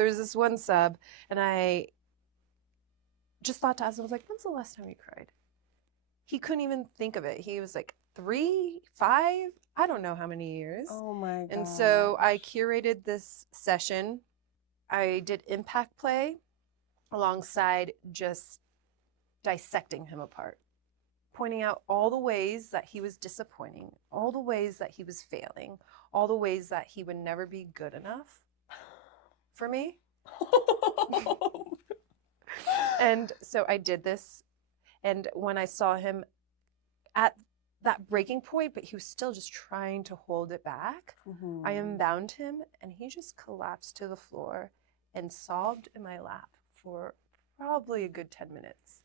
there's this one sub, and I just thought to ask him, I was like, when's the last time you cried? He couldn't even think of it. He was like 3, 5, I don't know how many years. Oh my god. And so I curated this session. I did impact play alongside just dissecting him apart, pointing out all the ways that he was disappointing, all the ways that he was failing, all the ways that he would never be good enough for me. And so I did this. And when I saw him at that breaking point, but he was still just trying to hold it back, I unbound him and he just collapsed to the floor and sobbed in my lap for probably a good 10 minutes.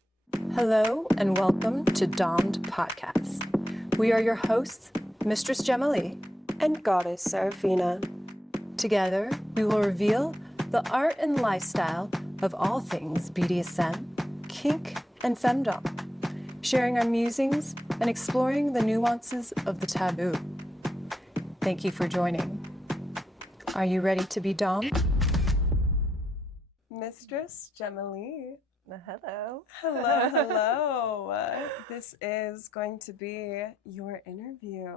Hello and welcome to Domed Podcast. We are your hosts, Mistress Gemma Li and Goddess Seraphyna. Together, we will reveal the art and lifestyle of all things BDSM, kink, and FemDom, sharing our musings and exploring the nuances of the taboo. Thank you for joining. Are you ready to be Dom? Mistress Gemma Li. Hello. Hello, hello. This is going to be your interview.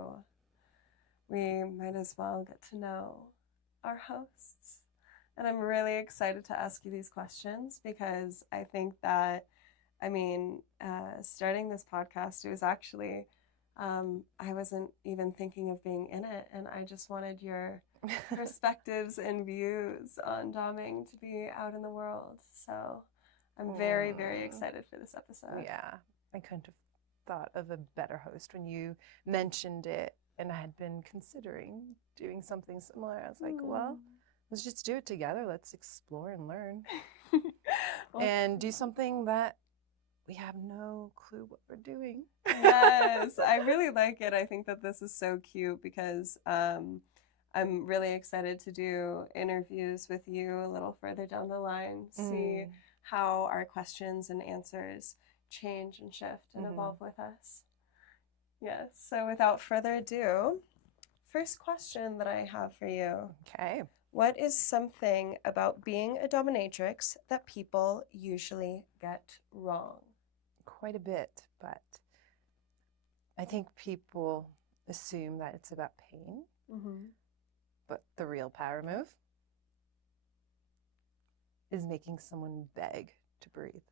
We might as well get to know our hosts. And I'm really excited to ask you these questions because I think that, starting this podcast, it was actually, I wasn't even thinking of being in it, and I just wanted your perspectives and views on doming to be out in the world. So I'm very, very excited for this episode. Yeah, I couldn't have thought of a better host when you mentioned it, and I had been considering doing something similar. I was like, well, let's just do it together. Let's explore and learn. And do something that we have no clue what we're doing. Yes, I really like it. I think that this is so cute because I'm really excited to do interviews with you a little further down the line, see how our questions and answers change and shift and evolve with us. Yes, so without further ado, first question that I have for you. Okay. What is something about being a dominatrix that people usually get wrong? Quite a bit, but I think people assume that it's about pain, but the real power move is making someone beg to breathe.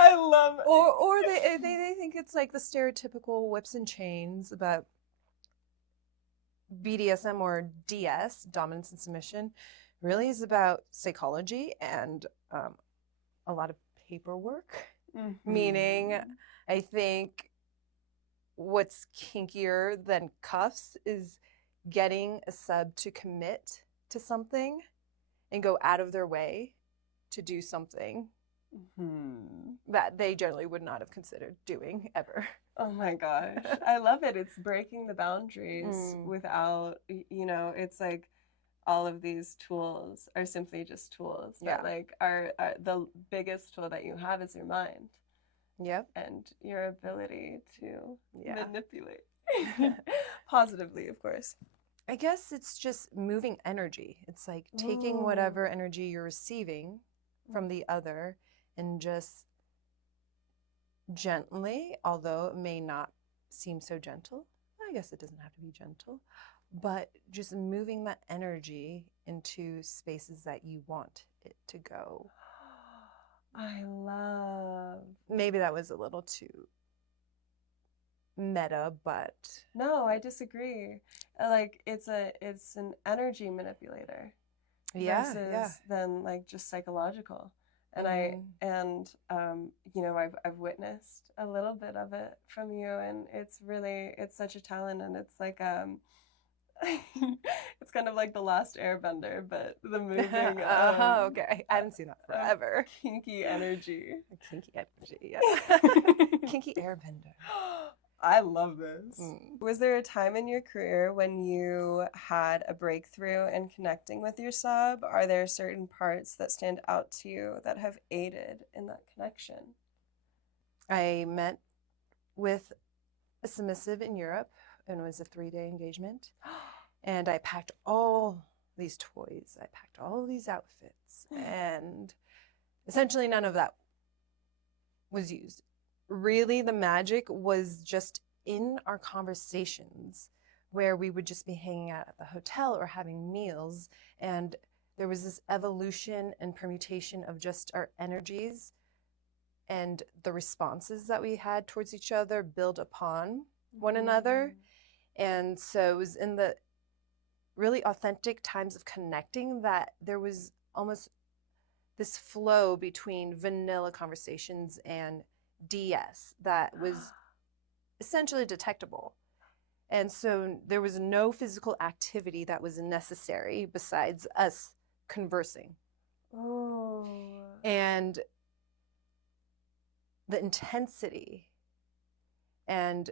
I love it. Or they think it's like the stereotypical whips and chains about BDSM or DS, dominance and submission, really is about psychology and a lot of paperwork. Meaning, I think what's kinkier than cuffs is getting a sub to commit to something and go out of their way to do something that they generally would not have considered doing ever. Oh my gosh. I love it. It's breaking the boundaries without, it's like all of these tools are simply just tools that are the biggest tool that you have is your mind. Yep. And your ability to manipulate. Positively, of course. I guess it's just moving energy. It's like taking whatever energy you're receiving from the other and just gently, although it may not seem so gentle, I guess it doesn't have to be gentle, but just moving that energy into spaces that you want it to go. I love. Maybe that was a little too meta, but no, I disagree. Like it's an energy manipulator. Versus than like just psychological. And I've witnessed a little bit of it from you, and it's such a talent, and it's like it's kind of like the Last Airbender, but the moving okay, I haven't seen that forever. Kinky energy. Kinky energy, yeah. Kinky airbender. I love this. Was there a time in your career when you had a breakthrough in connecting with your sub? Are there certain parts that stand out to you that have aided in that connection? I met with a submissive in Europe, and it was a 3-day engagement. And I packed all these toys. I packed all these outfits. And essentially none of that was used. Really, the magic was just in our conversations where we would just be hanging out at the hotel or having meals. And there was this evolution and permutation of just our energies and the responses that we had towards each other build upon one another. And so it was in the really authentic times of connecting that there was almost this flow between vanilla conversations and DS that was essentially detectable. And so there was no physical activity that was necessary besides us conversing. Oh. And the intensity and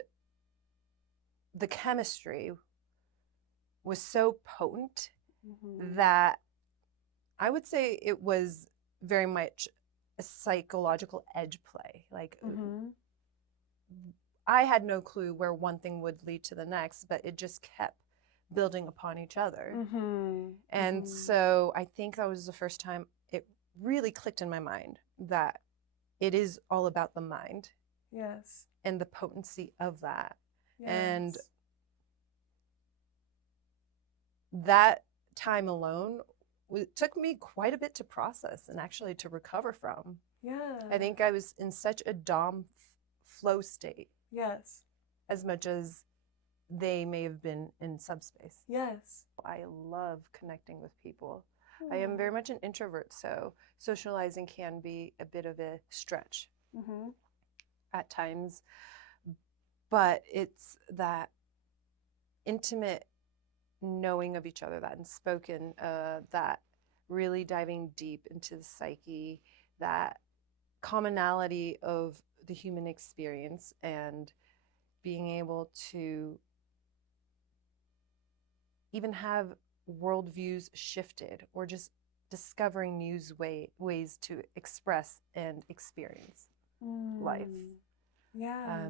the chemistry was so potent that I would say it was very much a psychological edge play. Like I had no clue where one thing would lead to the next, but it just kept building upon each other. And so I think that was the first time it really clicked in my mind that it is all about the mind. Yes. And the potency of that. Yes. And that time alone took me quite a bit to process and actually to recover from. Yeah. I think I was in such a Domme flow state. Yes. As much as they may have been in subspace. Yes. I love connecting with people. I am very much an introvert, so socializing can be a bit of a stretch at times. But it's that intimate knowing of each other, that unspoken, that really diving deep into the psyche, that commonality of the human experience, and being able to even have worldviews shifted or just discovering new ways to express and experience life. Yeah.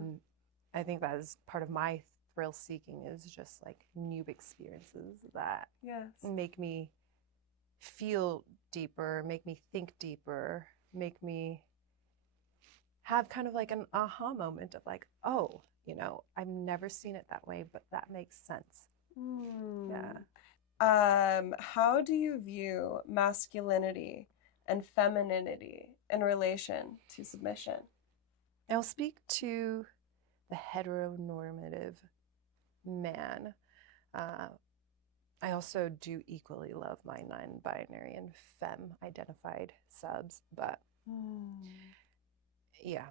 I think that is part of my thrill seeking, is just like new experiences that make me feel deeper, make me think deeper, make me have kind of like an aha moment of like, oh, you know, I've never seen it that way, but that makes sense. Yeah. How do you view masculinity and femininity in relation to submission? I'll speak to the heteronormative man. I also do equally love my non-binary and femme-identified subs, but yeah,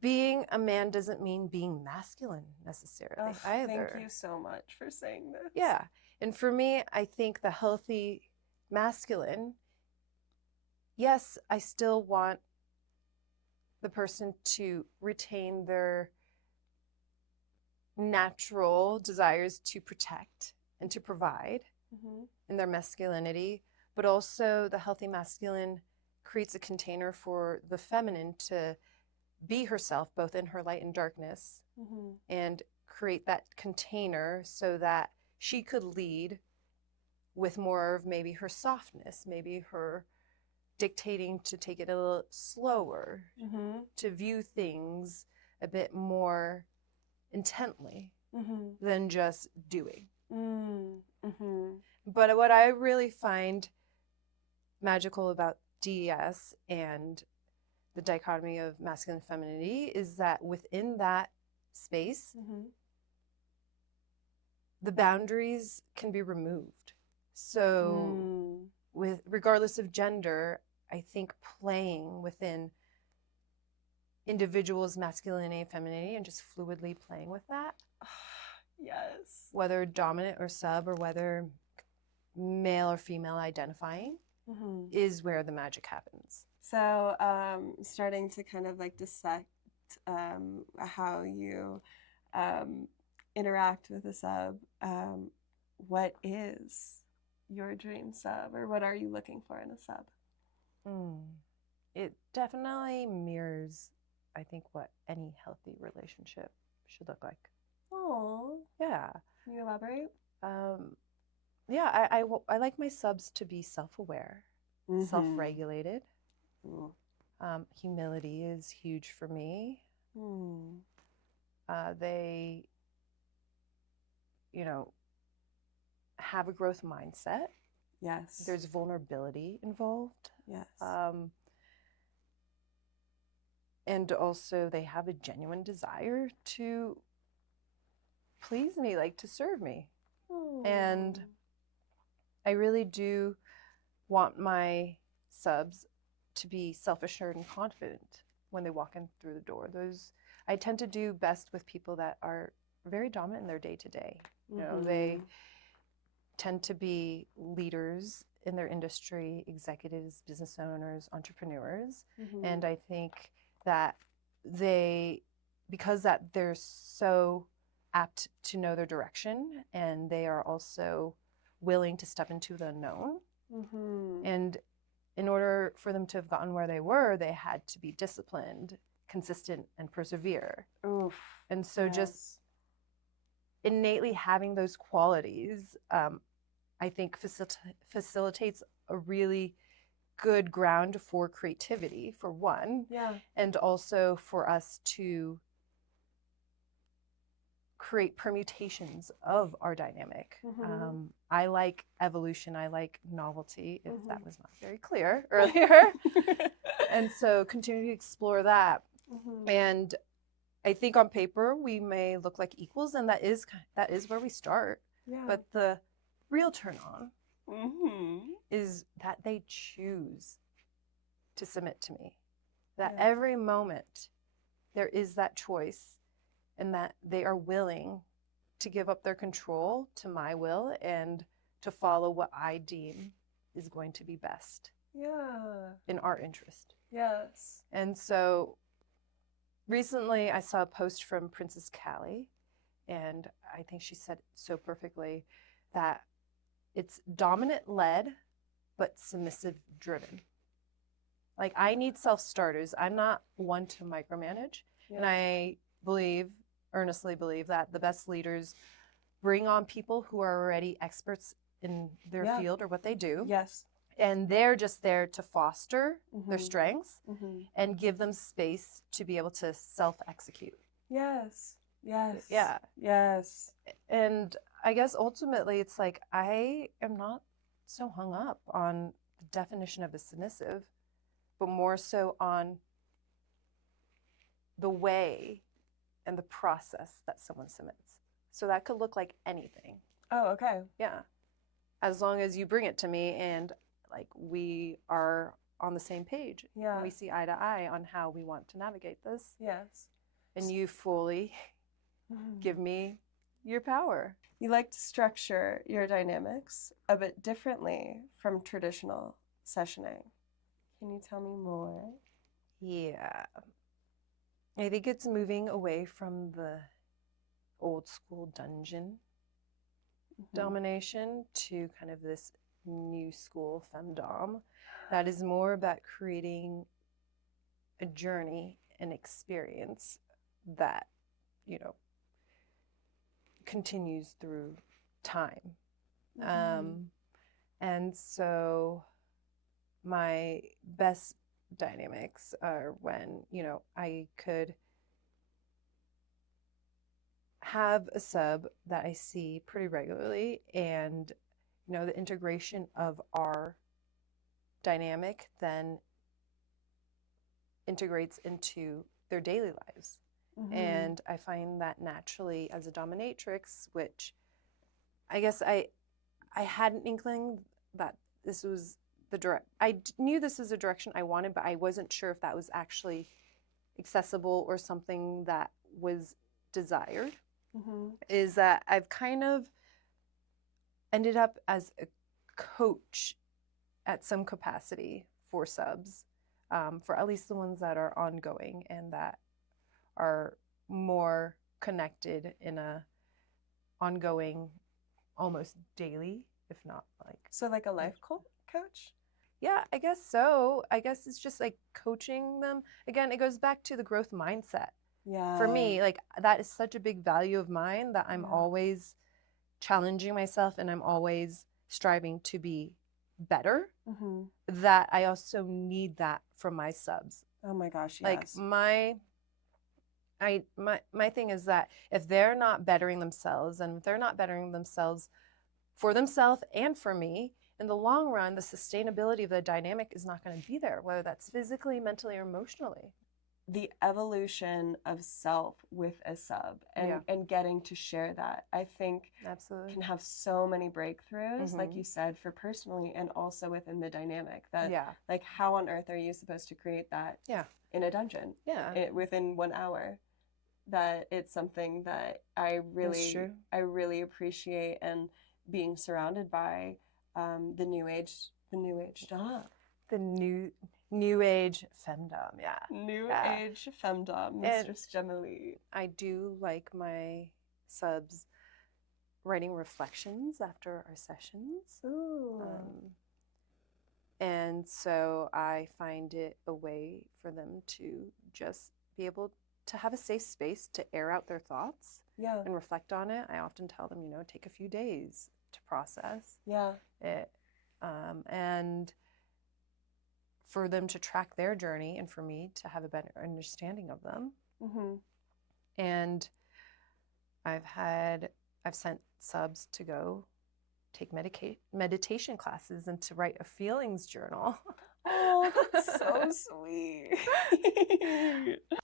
being a man doesn't mean being masculine necessarily either. Thank you so much for saying this. Yeah, and for me, I think the healthy masculine, yes, I still want the person to retain their natural desires to protect and to provide in their masculinity, but also the healthy masculine creates a container for the feminine to be herself, both in her light and darkness, and create that container so that she could lead with more of maybe her softness, maybe her dictating to take it a little slower, to view things a bit more intently than just doing. But what I really find magical about DES and the dichotomy of masculine and femininity is that within that space, the boundaries can be removed. So with regardless of gender, I think playing within individuals' masculinity and femininity and just fluidly playing with that. Yes. Whether dominant or sub, or whether male or female identifying, is where the magic happens. So starting to kind of like dissect how you interact with a sub, what is your dream sub, or what are you looking for in a sub? It definitely mirrors, I think, what any healthy relationship should look like. Oh. Yeah. Can you elaborate? yeah, I like my subs to be self-aware, self-regulated. Humility is huge for me. They, you know, have a growth mindset. Yes. There's vulnerability involved. Yes. And also they have a genuine desire to please me, like to serve me. And I really do want my subs to be self-assured and confident when they walk in through the door. I tend to do best with people that are very dominant in their day-to-day. You know, they tend to be leaders in their industry, executives, business owners, entrepreneurs. And I think that because they're so apt to know their direction, and they are also willing to step into the unknown. And in order for them to have gotten where they were, they had to be disciplined, consistent, and persevere. And so just innately having those qualities, I think facilitates a really good ground for creativity, for one. And also for us to create permutations of our dynamic. I like evolution. I like novelty, if that was not very clear earlier. And so continue to explore that. And I think on paper we may look like equals, and that is where we start. But the real turn on is that they choose to submit to me. That every moment there is that choice, and that they are willing to give up their control to my will and to follow what I deem is going to be best in our interest. And so recently I saw a post from Princess Callie, and I think she said so perfectly that it's dominant led but submissive driven. Like, I need self-starters. I'm not one to micromanage. And I earnestly believe that the best leaders bring on people who are already experts in their field or what they do. And they're just there to foster their strengths and give them space to be able to self-execute. And I guess ultimately it's like, I am not so hung up on the definition of a submissive, but more so on the way and the process that someone submits. So that could look like anything. Yeah. As long as you bring it to me and like we are on the same page. And we see eye to eye on how we want to navigate this. And you fully give me your power. You like to structure your dynamics a bit differently from traditional sessioning. Can you tell me more? Yeah. I think it's moving away from the old school dungeon domination to kind of this new school FemDom that is more about creating a journey and experience that, you know, continues through time. And so my best dynamics are when, you know, I could have a sub that I see pretty regularly, and, you know, the integration of our dynamic then integrates into their daily lives. And I find that naturally as a dominatrix, which I guess I had an inkling that this was I knew this was a direction I wanted, but I wasn't sure if that was actually accessible or something that was desired. Is that I've kind of ended up as a coach at some capacity for subs, for at least the ones that are ongoing and that are more connected in a ongoing, almost daily, if not like. So like a life coach? Yeah, I guess so. I guess it's just like coaching them. Again, it goes back to the growth mindset. For me, like, that is such a big value of mine that I'm always challenging myself, and I'm always striving to be better, Mm-hmm. that I also need that from my subs. Oh my gosh, Like yes. my thing is that if they're not bettering themselves, and if they're not bettering themselves for themselves and for me, in the long run, the sustainability of the dynamic is not going to be there, whether that's physically, mentally, or emotionally. The evolution of self with a sub and getting to share that, I think, absolutely can have so many breakthroughs, Mm-hmm. like you said, for personally and also within the dynamic. That, yeah, like, how on earth are you supposed to create that in a dungeon within 1 hour? That it's something that I really appreciate, and being surrounded by the new age Domme. The new age femdom, New age femdom, Mistress Gemma Li. I do like my subs writing reflections after our sessions. Ooh. And so I find it a way for them to just be able to have a safe space to air out their thoughts and reflect on it. I often tell them, take a few days to process it. And for them to track their journey, and for me to have a better understanding of them. Mm-hmm. And I've sent subs to go take meditation classes and to write a feelings journal. Oh, that's so sweet.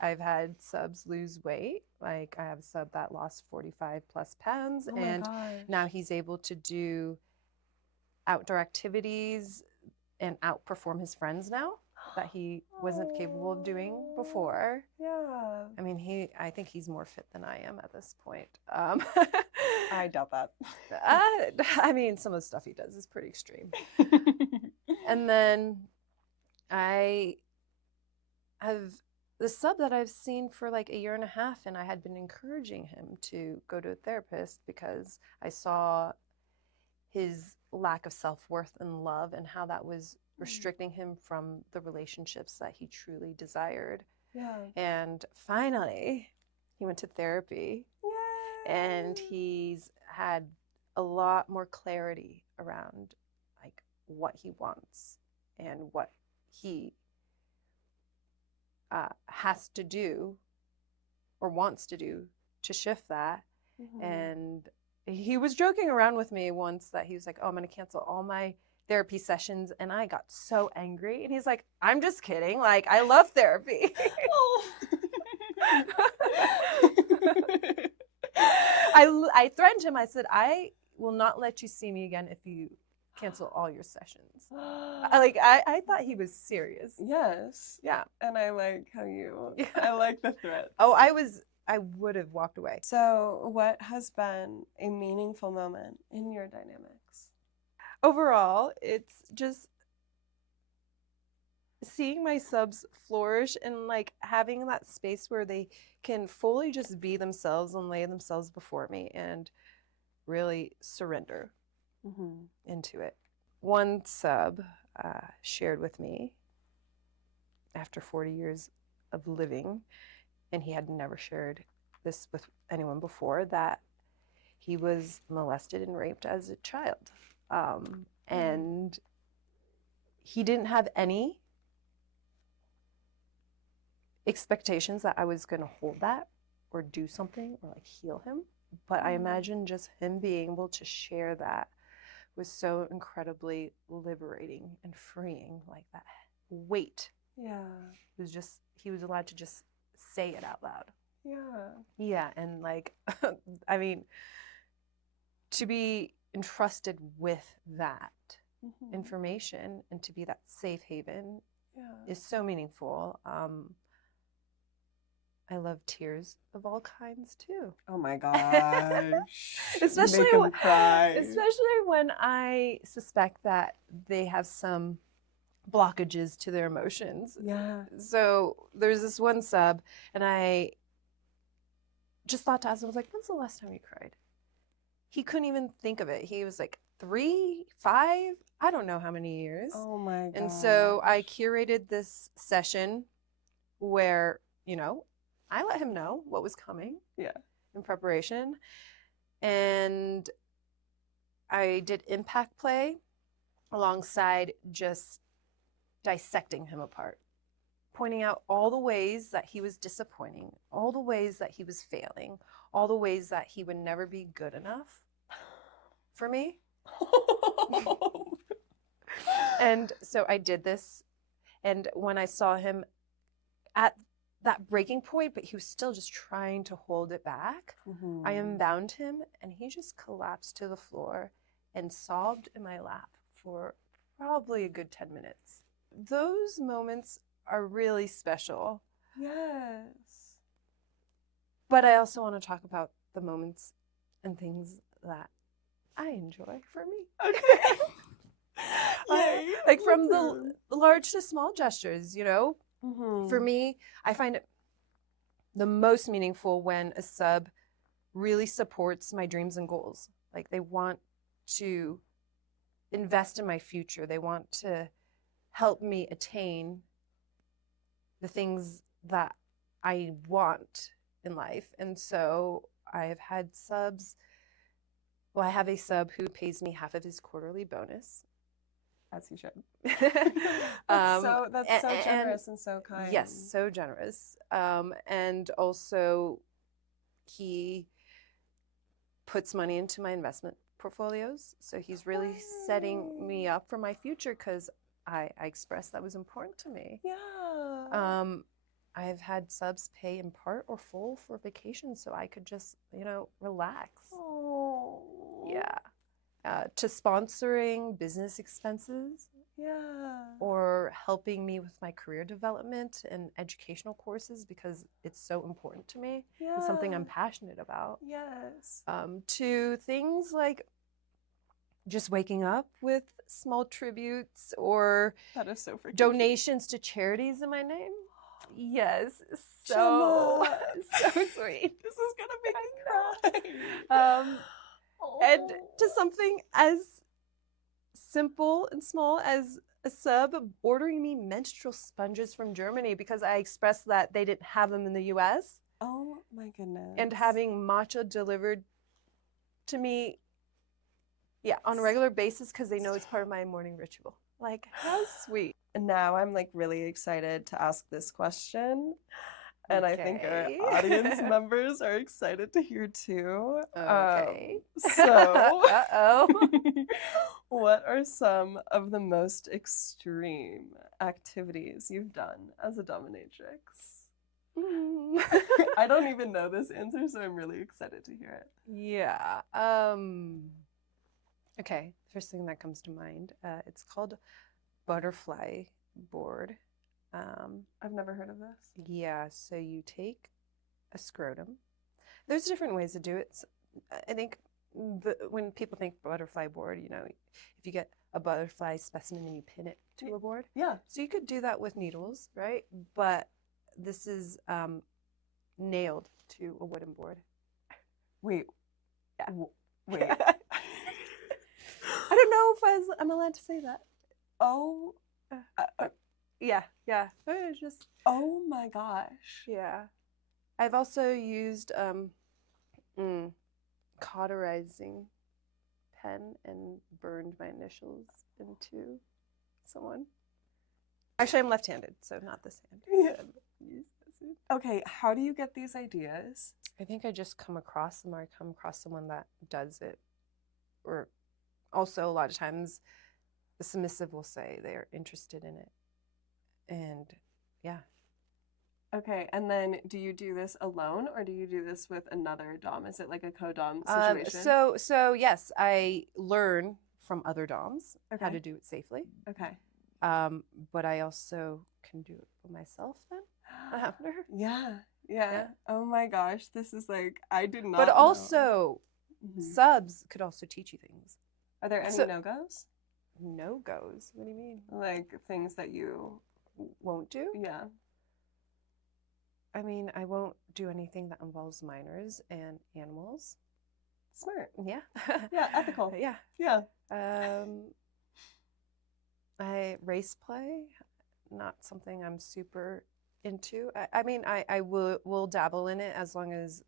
I've had subs lose weight. Like, I have a sub that lost 45 plus pounds, and now he's able to do outdoor activities and outperform his friends now that he wasn't capable of doing before. Yeah. I mean, I think he's more fit than I am at this point. I doubt that. I mean, some of the stuff he does is pretty extreme. And then I have the sub that I've seen for like 1.5 years, and I had been encouraging him to go to a therapist because I saw his lack of self-worth and love, and how that was restricting him from the relationships that he truly desired. Yeah. And finally, he went to therapy. Yay! And he's had a lot more clarity around like what he wants and what he has to do or wants to do to shift that. Mm-hmm. And he was joking around with me once that he was like, oh, I'm going to cancel all my therapy sessions. And I got so angry. And he's like, I'm just kidding. Like, I love therapy. Oh. I threatened him. I said, I will not let you see me again if you cancel all your sessions. I thought he was serious. Yes. Yeah. And I like how I like the threats. Oh, I would have walked away. So what has been a meaningful moment in your dynamics? Overall, it's just seeing my subs flourish and like having that space where they can fully just be themselves and lay themselves before me and really surrender into it. One sub shared with me after 40 years of living, and he had never shared this with anyone before, that he was molested and raped as a child. And he didn't have any expectations that I was going to hold that or do something or like heal him. But I imagine just him being able to share that was so incredibly liberating and freeing, like that weight. Yeah. He was allowed to just say it out loud. Yeah. Yeah. And like, I mean, to be entrusted with that information and to be that safe haven is so meaningful. I love tears of all kinds too. Oh my gosh. Especially Make them cry. Especially when I suspect that they have some blockages to their emotions. Yeah. So there's this one sub, and I just thought to ask him, I was like, when's the last time you cried? He couldn't even think of it. He was like 3, 5, I don't know how many years. Oh my god. And so I curated this session where, I let him know what was coming in preparation. And I did impact play alongside just dissecting him apart, pointing out all the ways that he was disappointing, all the ways that he was failing, all the ways that he would never be good enough for me. And so I did this. And when I saw him at that breaking point, but he was still just trying to hold it back, I unbound him and he just collapsed to the floor and sobbed in my lap for probably a good 10 minutes. Those moments are really special. Yes. But I also want to talk about the moments and things that I enjoy for me. Okay. Like from the large to small gestures, you know? For me, I find it the most meaningful when a sub really supports my dreams and goals. Like they want to invest in my future. They want to help me attain the things that I want in life. And so I've had subs. Well, I have a sub who pays me half of his quarterly bonus. As you should. That's so generous and so kind. Yes, so generous. And also, he puts money into my investment portfolios. So he's really setting me up for my future because I expressed that was important to me. Yeah. I've had subs pay in part or full for vacation so I could just, relax. Oh. Yeah. To sponsoring business expenses. Yeah. Or helping me with my career development and educational courses because it's so important to me. Yeah. It's something I'm passionate about. Yes. To things like just waking up with small tributes or that is so freaking donations to charities in my name. Yes. So sweet. This is going to make me cry. And to something as simple and small as a sub ordering me menstrual sponges from Germany because I expressed that they didn't have them in the US. Oh my goodness. And having matcha delivered to me, on a regular basis because they know it's part of my morning ritual. Like, how sweet. And now I'm like really excited to ask this question. And I think our audience members are excited to hear too. Okay. So, what are some of the most extreme activities you've done as a dominatrix? I don't even know this answer, so I'm really excited to hear it. Yeah. Okay. First thing that comes to mind, it's called butterfly board. I've never heard of this. Yeah, so you take a scrotum. There's different ways to do it. I think when people think butterfly board, if you get a butterfly specimen and you pin it to a board. Yeah. So you could do that with needles, right? But this is nailed to a wooden board. Wait. Yeah. Wait. I don't know if I'm allowed to say that. Oh. Yeah. Just. Oh my gosh. Yeah. I've also used cauterizing pen and burned my initials into someone. Actually, I'm left-handed, so not this hand. Yeah. Okay, how do you get these ideas? I think I just come across them, or I come across someone that does it. Or also, a lot of times, the submissive will say they're interested in it. And yeah. Okay, and then do you do this alone or do you do this with another dom? Is it like a co-dom situation? So yes, I learn from other doms how to do it safely. Okay. But I also can do it for myself then after. Yeah. Oh my gosh, this is like, I did not But know. also, subs could also teach you things. Are there any no-goes? No-goes? What do you mean? Like things that you won't do? Yeah. I mean, I won't do anything that involves minors and animals. Smart. Yeah. Yeah, ethical. Yeah. I race play, not something I'm super into. I mean, I will dabble in it as long as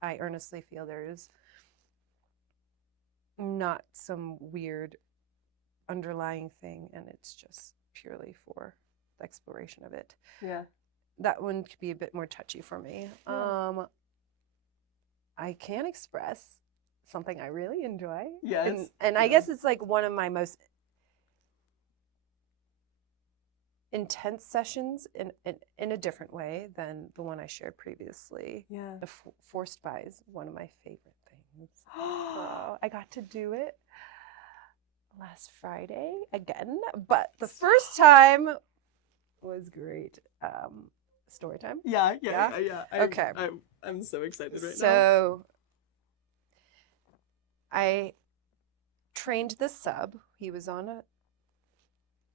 I earnestly feel there's not some weird underlying thing, and it's just purely for the exploration of it. Yeah. That one could be a bit more touchy for me. Yeah. I can express something I really enjoy. Yes. And I guess it's like one of my most intense sessions in a different way than the one I shared previously. Yeah. The forced by is one of my favorite things. I got to do it last Friday again, but the first time was great. Story time? Yeah. Okay. I'm so excited right now. So I trained the sub. He was on a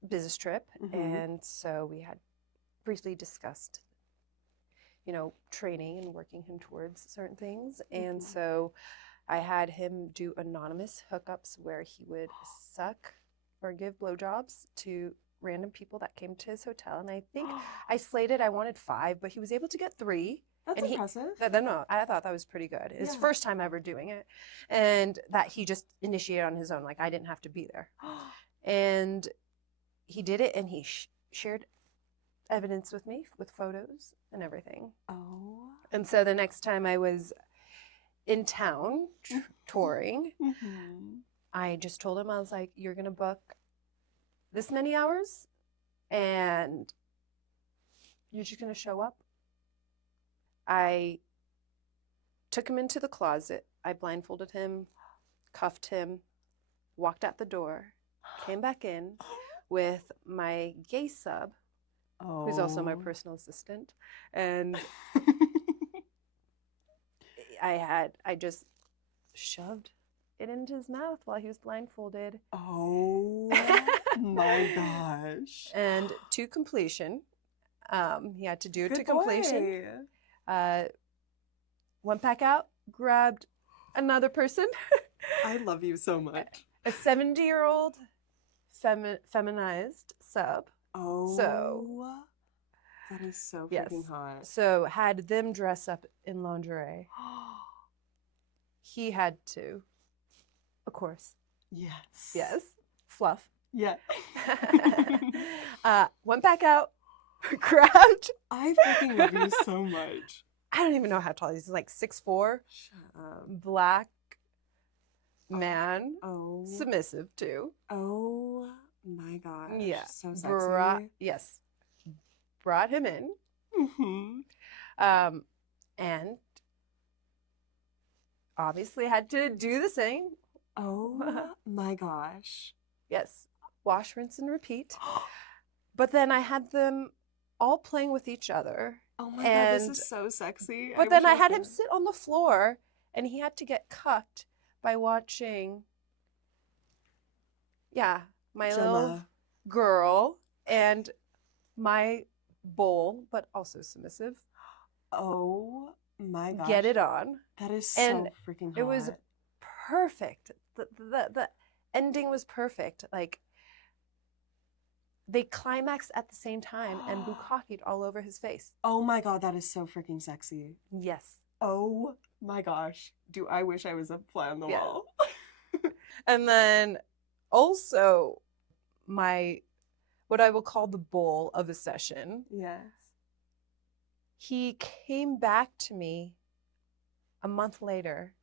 business trip, and so we had briefly discussed, training and working him towards certain things. And so I had him do anonymous hookups where he would suck or give blowjobs to random people that came to his hotel. And I think I slated, I wanted 5, but he was able to get 3. That's impressive. No, I thought that was pretty good. His first time ever doing it. And that he just initiated on his own. Like, I didn't have to be there. And he did it, and he shared evidence with me with photos and everything. Oh. And so the next time I was in town touring, I just told him, I was like, you're going to book this many hours, and you're just going to show up. I took him into the closet. I blindfolded him, cuffed him, walked out the door, came back in with my gay sub, who's also my personal assistant. And I just shoved it into his mouth while he was blindfolded. Oh my gosh. And to completion, he had to do it to completion. Went back out, grabbed another person. I love you so much. A 70-year-old feminized sub. Oh. So that is so freaking hot. So had them dress up in lingerie. He had to, of course. Yes. Fluff. Yeah. Went back out, grabbed. I freaking love you so much. I don't even know how tall he is. He's like 6'4". Black man. Oh. Submissive too. Oh my gosh. Yeah. So sexy. Yes. Brought him in. And obviously had to do the same. Oh my gosh. Yes. Wash, rinse, and repeat. But then I had them all playing with each other. Oh my god, this is so sexy. But then I had him sit on the floor, and he had to get cuffed by watching, my Gemma. little girl and my bull, but also submissive. Oh my gosh. Get it on. That is so freaking hot. It was perfect. The ending was perfect. Like, they climaxed at the same time and bukkakied all over his face. Oh my god, that is so freaking sexy. Yes. Oh my gosh. Do I wish I was a fly on the wall. And then also what I will call the bull of the session. Yes. He came back to me a month later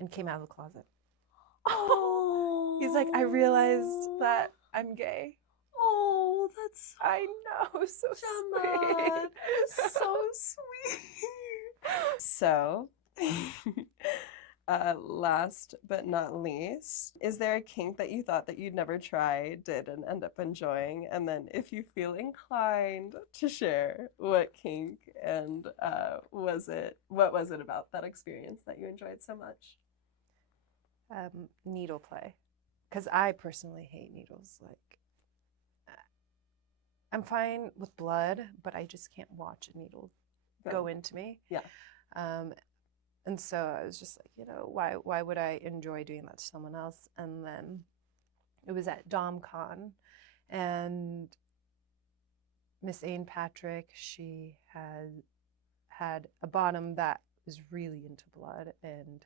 and came out of the closet. Oh. He's like, I realized that I'm gay. Oh, that's I know, so Gemma, sweet. that is so sweet. So, last but not least, is there a kink that you thought that you'd never try, did, and end up enjoying? And then, if you feel inclined to share, what kink and what was it about that experience that you enjoyed so much? Needle play, because I personally hate needles. Like, I'm fine with blood, but I just can't watch a needle go into me. Yeah. And so I was just like, why would I enjoy doing that to someone else? And then it was at Domme Con, and Miss Ain Patrick, she had a bottom that was really into blood, and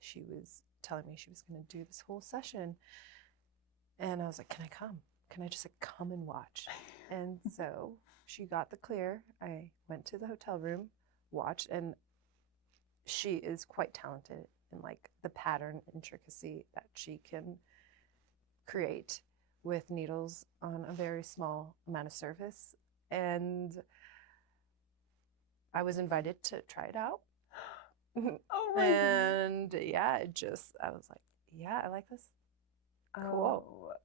she was telling me she was going to do this whole session. And I was like, can I come? Can I just like come and watch? And so she got the clear. I went to the hotel room, watched, and she is quite talented in like the pattern intricacy that she can create with needles on a very small amount of surface. And I was invited to try it out. Oh my And yeah, I was like, yeah, I like this. Cool.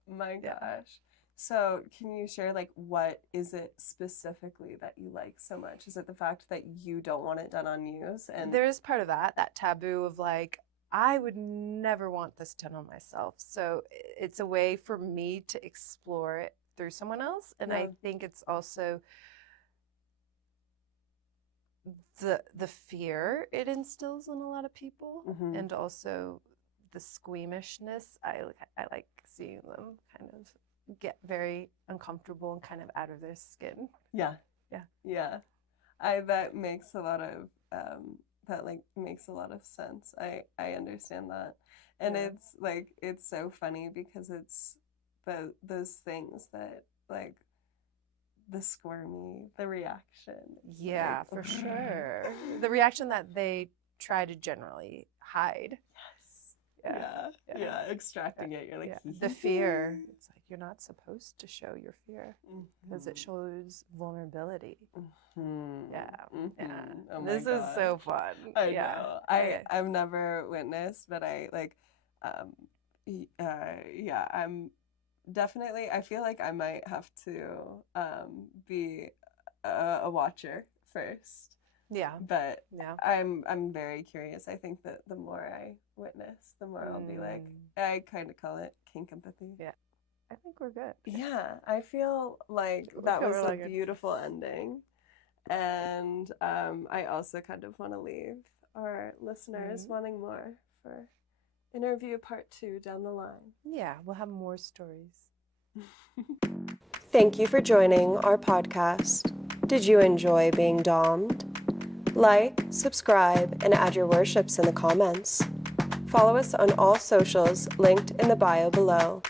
Oh my gosh. So can you share, like, what is it specifically that you like so much? Is it the fact that you don't want it done on use? And there's part of that taboo of like, I would never want this done on myself. So it's a way for me to explore it through someone else. And I think it's also the fear it instills in a lot of people, and also the squeamishness. I like seeing them kind of get very uncomfortable and kind of out of their skin. Yeah. That makes a lot of makes a lot of sense. I understand that. And it's like, it's so funny because it's those things that, like, the squirmy, the reaction. Yeah, like, for sure. The reaction that they try to generally hide. Yeah, extracting it. You're like, the fear. It's like, you're not supposed to show your fear because it shows vulnerability. Yeah. Oh my This God. is so fun. I know. I've never witnessed, but I like, I'm definitely, I feel like I might have to be a watcher first. Yeah. But I'm very curious. I think that the more I witness, the more I'll be like, I kind of call it kink empathy. Yeah. I think we're good. Yeah. I feel like that was a beautiful ending. And I also kind of want to leave our listeners wanting more for interview part 2 down the line. Yeah, we'll have more stories. Thank you for joining our podcast. Did you enjoy being dommed? Like, subscribe, and add your worships in the comments. Follow us on all socials linked in the bio below.